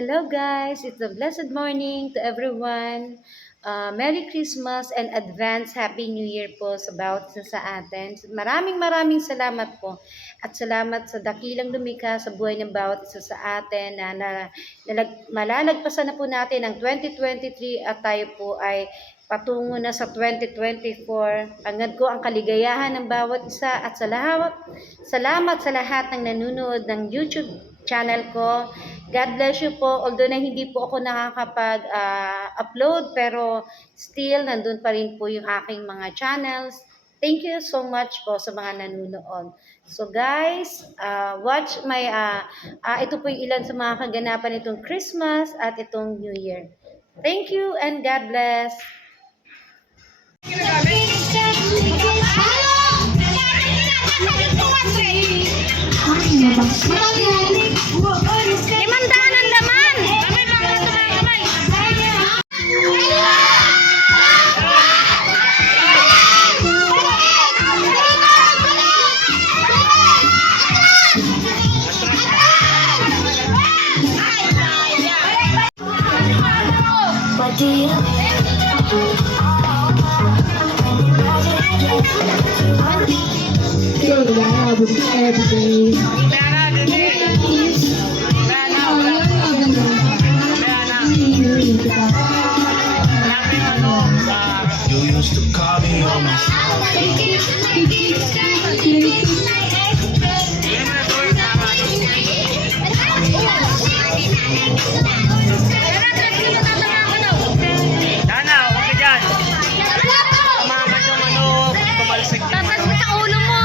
Hello guys, it's a blessed morning to everyone. Merry Christmas and advance Happy New Year po sa bawat isa sa atin. Maraming salamat po at salamat sa dakilang lumikha sa buhay ng bawat isa sa atin malalagpasan na po natin ang 2023 at tayo po ay patungo na sa 2024. Hangad ko ang kaligayahan ng bawat isa at salamat sa lahat ng nanonood ng YouTube channel ko. God bless you po. Although na hindi po ako nakakapag-upload, pero still, nandun pa rin po yung aking mga channels. Thank you so much po sa mga nanonood. So guys, watch my, ito po yung ilan sa mga kaganapan itong Christmas at itong New Year. Thank you and God bless. Limandaan ang laman. Kamay mga kamay. You used to call me on my Dana, huwag ka dyan. Tamaman yung tumalsik din. Tatas mo sa ulo mo.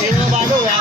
Sino ba ito, ha?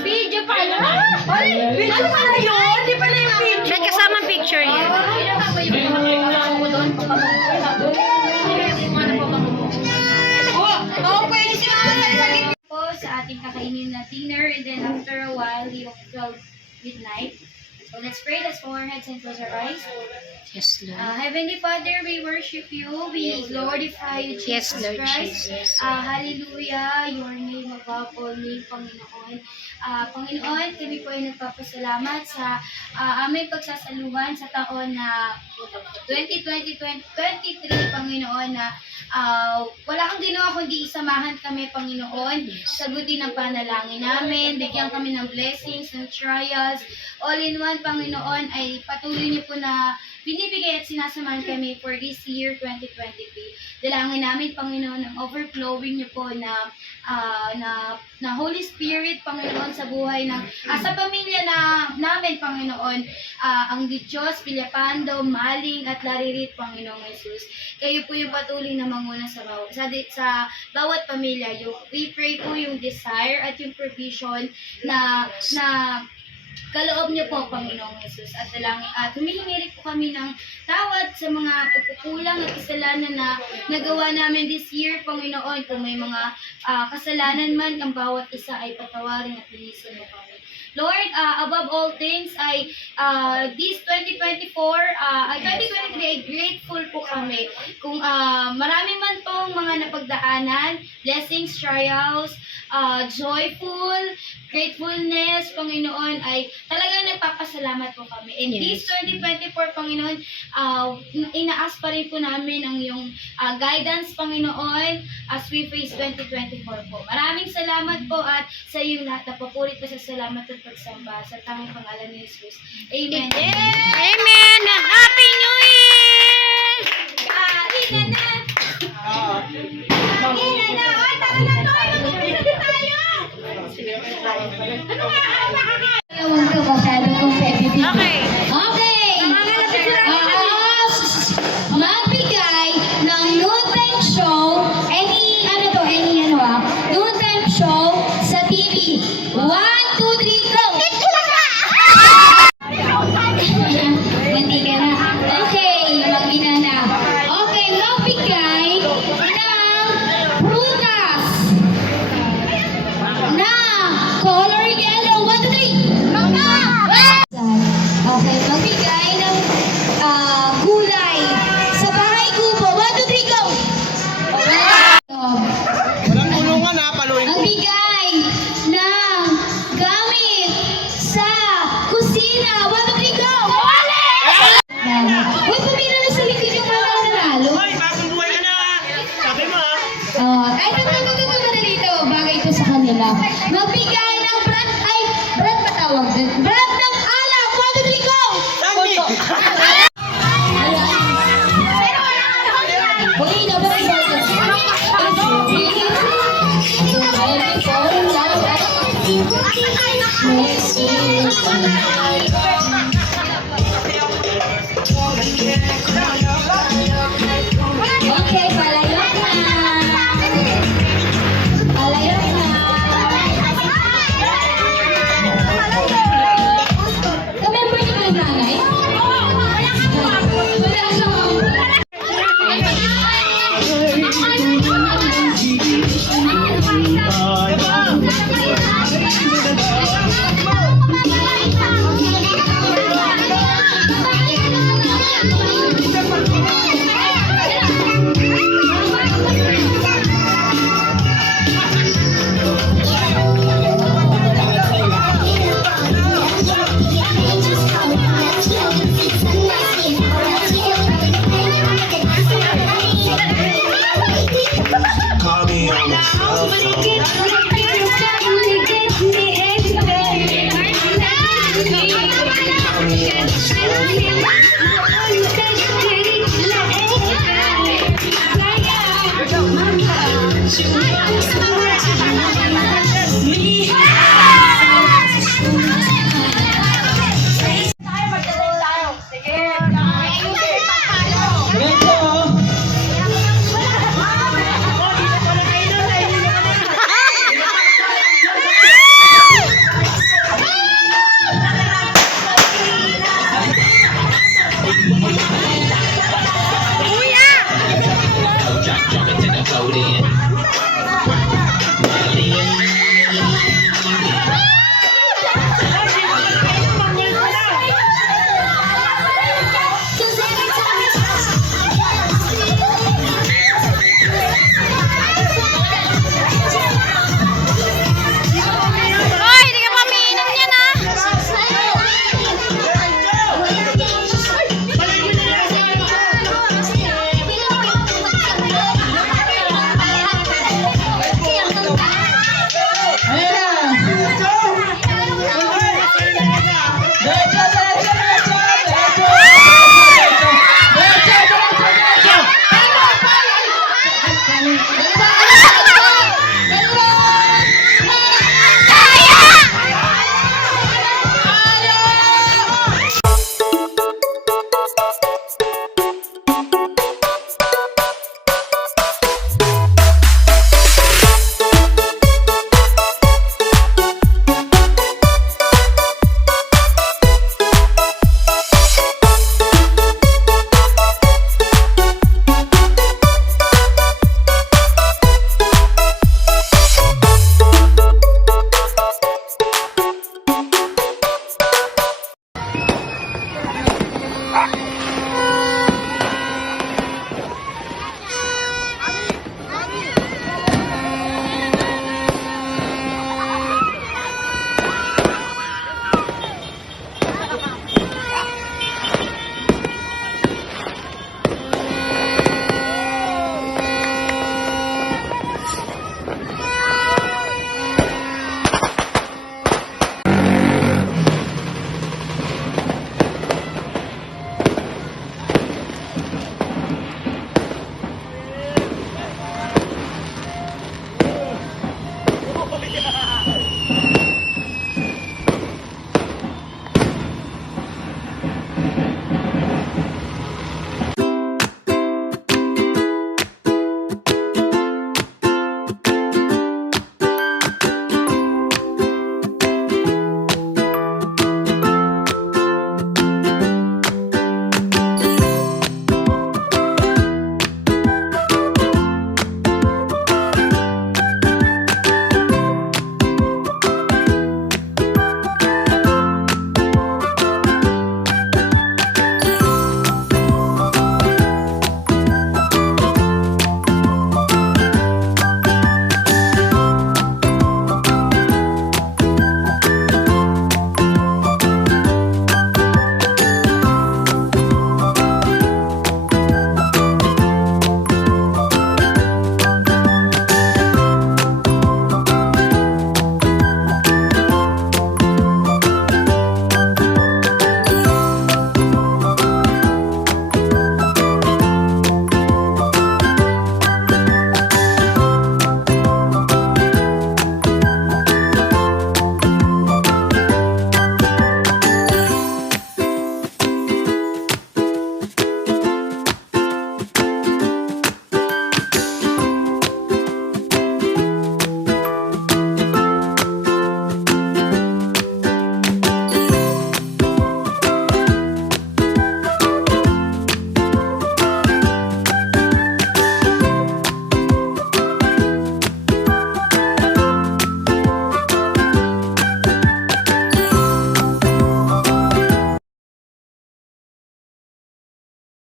Video pala. Video pala yun. Di pala yung picture. May kasamang picture yun. Po sa ating kakainin na dinner, and then after a while, the 12 midnight. So let's pray, let's bow our heads and close our eyes. Yes, Lord. Heavenly Father, we worship you, we glorify you, Yes, Jesus Lord Christ. Jesus. Hallelujah, your name above all name, Panginoon. Panginoon, kami po ay nagpapasalamat sa aming pagsasaluhan sa taon na 2023, Panginoon, na wala kang ginawa kundi isamahan kami, Panginoon. Sagutin ang panalangin namin, bigyan kami ng blessings, ng trials, all in one, Panginoon, ay patuloy niyo po na binibigay at sinasamahan kami for this year 2023. Dalangin namin, Panginoon, ang overflowing niyo po na Holy Spirit, Panginoon, sa buhay ng sa pamilya namin, Panginoon, ang Diyos, Pilipando, Maling at Laririt, Panginoong Jesus. Kayo po yung patuloy na manguna sa bawat pamilya. We pray po yung desire at yung provision na kaloob niyo po, Panginoong Jesus. At humihingi rin po kami ng tawad sa mga pagkukulang at kasalanan na nagawa namin this year, Panginoon. Kung may mga kasalanan man, ang bawat isa ay patawarin at linisin mo kami. Lord, above all things, this 2023 ay grateful po kami. Kung marami man pong mga napagdaanan, blessings, trials, joyful, gratefulness, Panginoon, ay talagang nagpapasalamat po kami. And this 2024, Panginoon, inaas pa rin po namin ang iyong guidance, Panginoon, as we face 2024 po. Maraming salamat po at sa iyong lahat. Napapulit pa sa salamat at pagsamba sa tanging pangalan ni Jesus. Amen. Amen! Happy New Year! Ina na! Okay. Magbigay ng noontime show, noontime show sa TV. 1, 2, 3, go! Hindi ka na. Okay, mag-ina na. Okay, magbigay ng prutas na color yellow. 1, 2, 3. Okay, magbigay ng gulay sa bahay kubo. 1, 2, 3, go! Walang tulungan ha, paluin Ang ko. bigay ng gamit sa kusina. 1, 2, 3, go! Uy, pumila na sa likod yung mga nanalo. Hoy, bagong buhay ka na. Sabi mo ha. Ay, ito dito. Bagay ito sa kanila. Magbigay ng brand patawag din. Brand ng alak. 1, 2, 3, go! Sandy! Uy, naman Okay, palayok na. Palayok na. Ka-member niyo ba yung nanay? Wala ka. Call me on my cell phone.